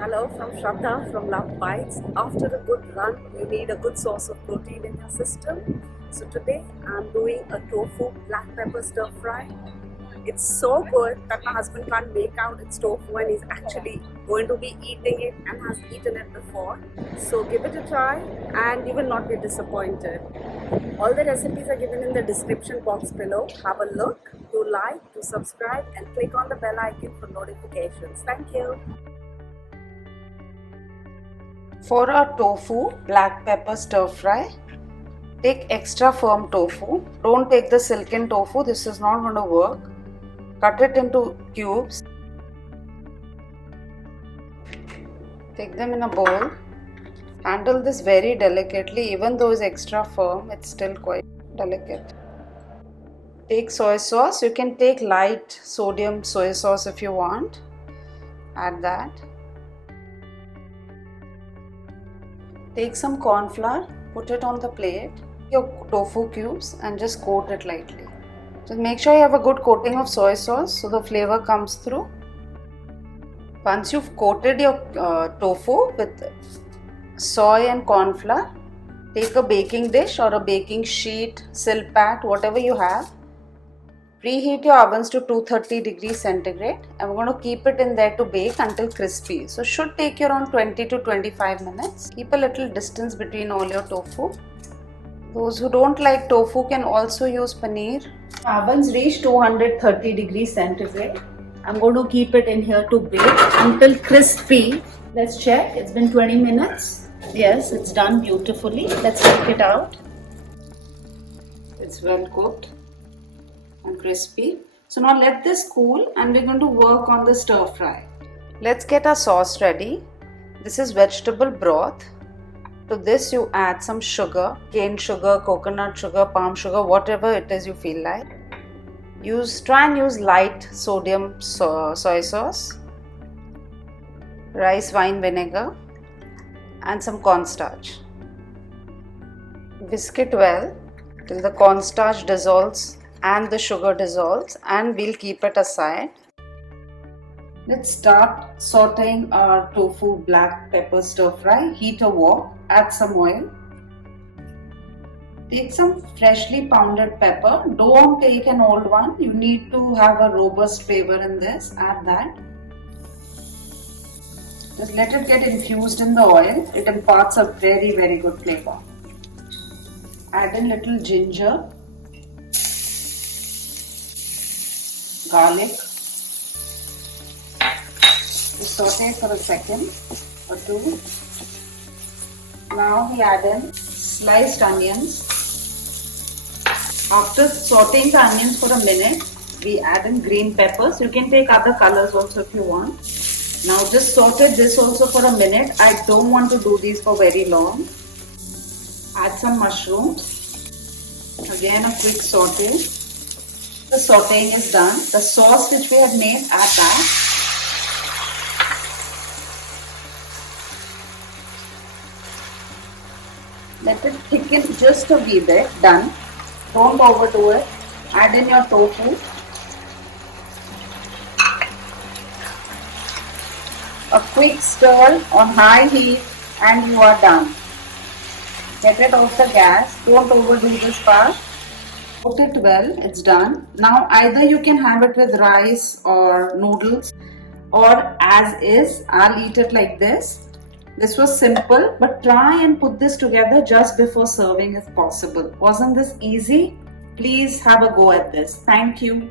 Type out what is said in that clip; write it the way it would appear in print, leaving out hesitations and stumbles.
Hello from Shraddha from Love Bites. After a good run, you need a good source of protein in your system. So today I'm doing a tofu black pepper stir fry. It's so good that my husband can't make out it's tofu and he's actually going to be eating it and has eaten it before. So give it a try and you will not be disappointed. All the recipes are given in the description box below. Have a look, do like, do subscribe and click on the bell icon for notifications. Thank you. For our tofu black pepper stir fry, take extra firm tofu. Don't take the silken tofu, this is not going to work. Cut it into cubes. Take them in a bowl. Handle this very delicately, even though it's extra firm, it's still quite delicate. Take soy sauce. You can take light sodium soy sauce if you want. Add that. Take some corn flour, put it on the plate, your tofu cubes and just coat it lightly. Just make sure you have a good coating of soy sauce so the flavor comes through. Once you've coated your tofu with soy and corn flour, take a baking dish or a baking sheet, silpat, whatever you have. Preheat your ovens to 230 degrees centigrade and we're going to keep it in there to bake until crispy. So should take you around 20 to 25 minutes. Keep a little distance between all your tofu. Those who don't like tofu can also use paneer. Ovens reach 230 degrees centigrade. I'm going to keep it in here to bake until crispy. Let's check. It's been 20 minutes. Yes, it's done beautifully. Let's take it out. It's well cooked and crispy. So now let this cool and we're going to work on the stir fry. Let's get our sauce ready. This is vegetable broth. To this you add some sugar, cane sugar, coconut sugar, palm sugar, whatever it is you feel like. Try and use light sodium soy sauce, rice wine vinegar and some cornstarch. Whisk it well till the cornstarch dissolves and the sugar dissolves and we'll keep it aside. Let's start sauteing our tofu black pepper stir fry. Heat a wok, add some oil. Take some freshly pounded pepper. Don't take an old one. You need to have a robust flavor in this. Add that. Just let it get infused in the oil. It imparts a very, very good flavor. Add in little ginger, garlic. Just saute for a second or two. Now we add in sliced onions. After sauteing the onions for a minute, we add in green peppers. You can take other colors also if you want. Now just saute this also for a minute. I don't want to do these for very long. Add some mushrooms. Again a quick saute. The sauteing is done. The sauce which we have made, add that. Let it thicken just a wee bit. Done. Don't overdo it. Add in your tofu. A quick stir on high heat and you are done. Get it off the gas. Don't overdo this part. Cook it well. It's done. Now either you can have it with rice or noodles or as is. I'll eat it like this. This was simple, but try and put this together just before serving if possible. Wasn't this easy? Please have a go at this. Thank you.